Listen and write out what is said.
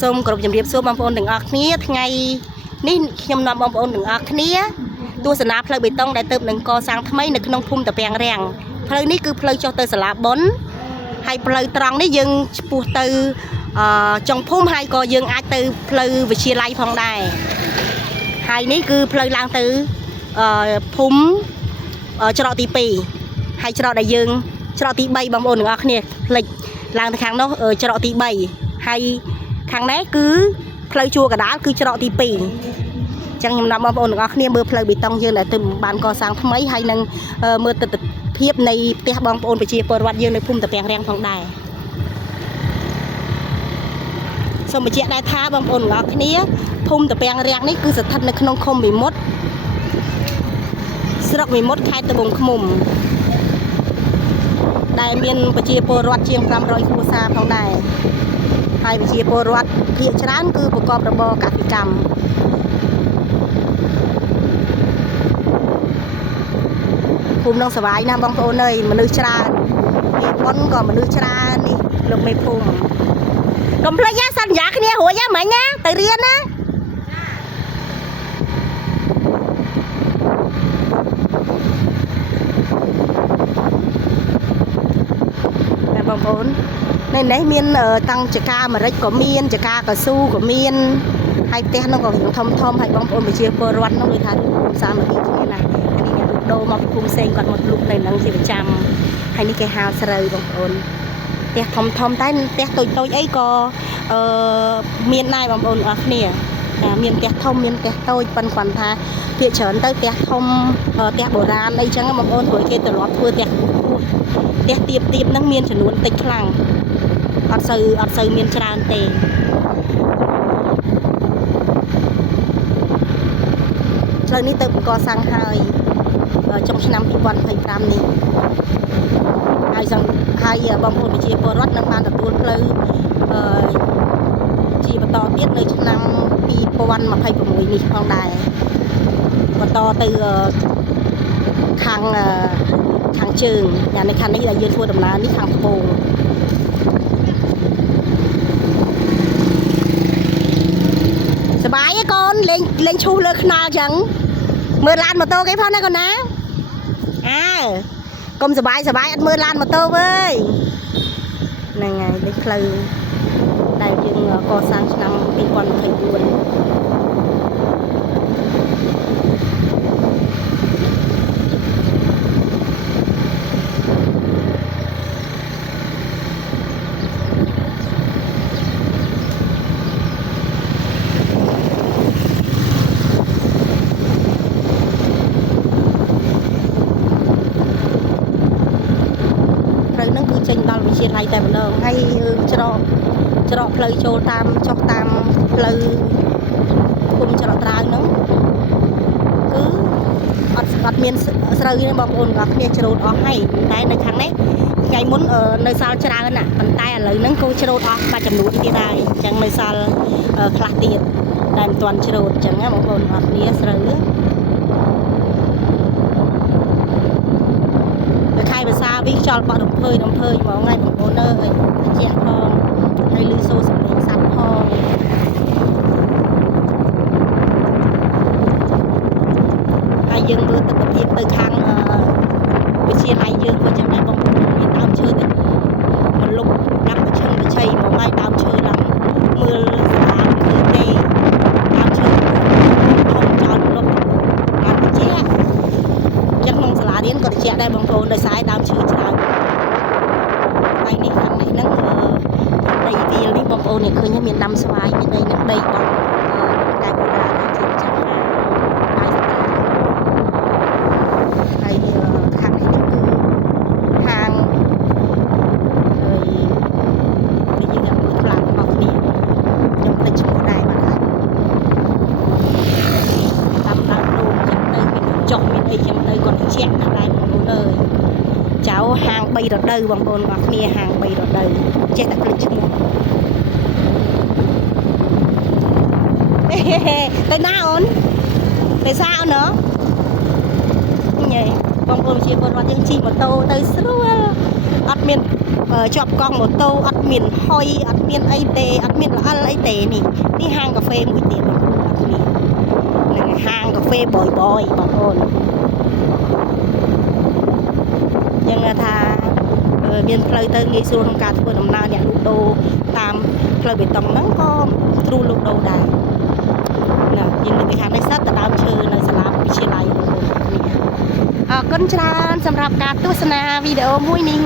សូមគោរពជំរាបសួរបងប្អូនទាំងអស់គ្នាថ្ងៃនេះខ្ញុំនាំបងប្អូនទាំងអស់គ្នាទស្សនាផ្លូវបេតុងដែលទើបនឹងកសាងថ្មីនៅក្នុងភូមិតាពាំងរាំងផ្លូវនេះគឺផ្លូវចុះទៅសាលាបុណ្យហើយផ្លូវត្រង់នេះយើងឆ្ពោះទៅចុងភូមិហើយក៏យើងអាចទៅផ្លូវវិទ្យាល័យផងដែរហើយនេះគឺផ្លូវឡើងទៅភូមិច្រកទី2ហើយច្រកដែលយើងច្រកទី3បងប្អូនទាំងអស់គ្នាផ្លេចឡើងទៅខាងនោះច្រកទី3ហើយខាងនេះគឺផ្លូវជួរកដាលគឺច្រកទី2អញ្ចឹងខ្ញុំនាំបងប្អូនទាំងអស់គ្នាមើលផ្លូវបេតុងយើងដែលទើបបានកសាងថ្មីហើយនឹងមើលទិដ្ឋភាពនៃផ្ទះបងប្អូនប្រជាពលរដ្ឋយើងនៅភូមិតាពាំងរាំងផងដែរសូមបញ្ជាក់ដែរថាបងប្អូនទាំងអស់គ្នាភូមិតាពាំងរាំងនេះគឺស្ថិតនៅក្នុងឃុំវិមុតស្រុកវិមុតខេត្តត្បូងឃ្មុំដែលមានប្រជាពលរដ្ឋជាង500គ្រួសារផងដែរហើយប្រជាពលរដ្ឋភាគច្រើនគឺប្រកបរបរកសិកម្មភូមិនឹងសប្បាយណាស់បងប្អូនអើយមនុស្សច្រើនពីប៉ុនក៏មនុស្សច្រើននេះលោកមេភូមិកុំភ្លេចណាសន្យាគ្នារួចណាមិញណាទៅរៀនណាបងប្អូននៅនេះមានតាំងចកាអាមេរិកក៏មានចកាកស៊ូក៏មានហើយផ្ទះនោះក៏ធំហើយបងប្អូនប្រជាពលរដ្ឋនោះគេថាសាមគ្គីគ្នាណាហើយនេះអ្នកលក់ដូរមកភូមិផ្សេងគាត់មកលក់នៅនឹងជាប្រចាំហើយនេះគេហៅស្រូវបងប្អូនផ្ទះធំតែផ្ទះតូចអីក៏មានដែរបងប្អូនអរគ្នាមានផ្ទះធំមានផ្ទះតូចប៉ុន្តែគាត់ថាភាគច្រើនទៅផ្ទះធំផ្ទះបុរាណអីចឹងបងប្អូនព្រោះគេទម្លាប់ធ្វើផ្ទះទៀបហ្នឹងមានចំនួនតិចខ្លាំងអត់សូវមានច្រើនទេផ្លូវនេះទៅកសាងហើយចុងឆ្នាំ2025នេះហើយបងប្អូនប្រជាពលរដ្ឋនឹងបានទទួលផ្លូវជាបន្តទៀតនៅឆ្នាំ2026នេះផងដែរបន្តទៅខាងជើងយ៉ាងនៅខាងនេះដែលយើងធ្វើដំណើរនេះខាងត្បូងសបាយទេកូនលេងឈូសលើខ្នល់ចឹងមើលឡានម៉ូតូគេផងណាកូនណាកុំសបាយអត់មើលឡានម៉ូតូវើយហ្នឹងហើយលេខផ្លូវដែលយើងកសាងឆ្នាំ2024ចេញដល់វិទ្យាល័យតែម្ដងហើយច្រកផ្លូវចូលចុះតាមផ្លូវភូមិច្រកត្រាវហ្នឹងគឺអត់មានស្រូវទេបងប្អូនបងប្អូនគ្នាច្រូតអស់ហើយតែនៅខាងនេះថ្ងៃមុននៅសល់ច្រើនណាប៉ុន្តែឥឡូវហ្នឹងគោច្រូតអស់មួយចំនួនទៀតហើយអញ្ចឹងនៅសល់ខ្លះទៀតតែមិនទាន់ច្រូតអញ្ចឹងណាបងប្អូនបងប្អូនគ្នាស្រូវភាសាវិញខ្យល់បក់រំភើយហ្មងហើយបងប្អូនអើយតិចផងហើយលឺសូរសំឡេងសត្វផងហើយយើងមើលទិដ្ឋភាពទៅខាងវិទ្យាល័យយើងក៏ចឹងដែរបងប្អូនមានដើមឈើតិចមកលុបដាក់ប្រឈឹងប្រជ័យមកហើយដើមឈើឡើងមើលស្អាតឃើញទេដើមឈើធំចោលលុបបានតិចចឹងក្នុងសាលារៀនក៏តិចដែរបងប្អូនដោយសារដើមឈើច្រើនហើយនេះខាងនេះហ្នឹងដីវាលនេះបងប្អូនឃើញមានដាំស្វាយមានដីនឹងដីបងតែបុរាណជាចាំបាយស្រាហើយខាងនេះគឺហាងហើយយើងនឹងមើលខ្លាំងរបស់គ្នាខ្ញុំភ្លេចឈ្មោះដែរបាទតាមដើមដូងចឹងទៅមានចុះមានអីចឹងទៅគាត់ជែកណាស់ដែរបងប្អូនអើយចៅហាង3រដូវបងប្អូនបងគ្នាហាង3រដូវចេះតែភ្លេចឈ្មោះទៅណាអូនទៅសាអូនហ៎ញ៉ៃបងប្អូនជាពលរដ្ឋយើងជិះម៉ូតូទៅស្រួលអត់មានជាប់កង់ម៉ូតូអត់ មានហុយអត់មានអីទេអត់មានល្អិលអីទេនេះហាងកាហ្វេមួយទៀតបងប្អូនអត់មាននឹងហាងកាហ្វេបយបងប្អូនយ៉ាងថាមានផ្លូវទៅងាយស្រួលក្នុងការធ្វើដំណើរអ្នកលក់ដូរតាមផ្លូវបេតុងហ្នឹងក៏គ្រូលក់ដូរដែរណាយើងនៅខាងនេះសិតទៅដើមឈើនៅសាលាវិទ្យាល័យបងប្អូនអរគុណច្រើនសម្រាប់ការទស្សនាវីដេអូមួយនេះ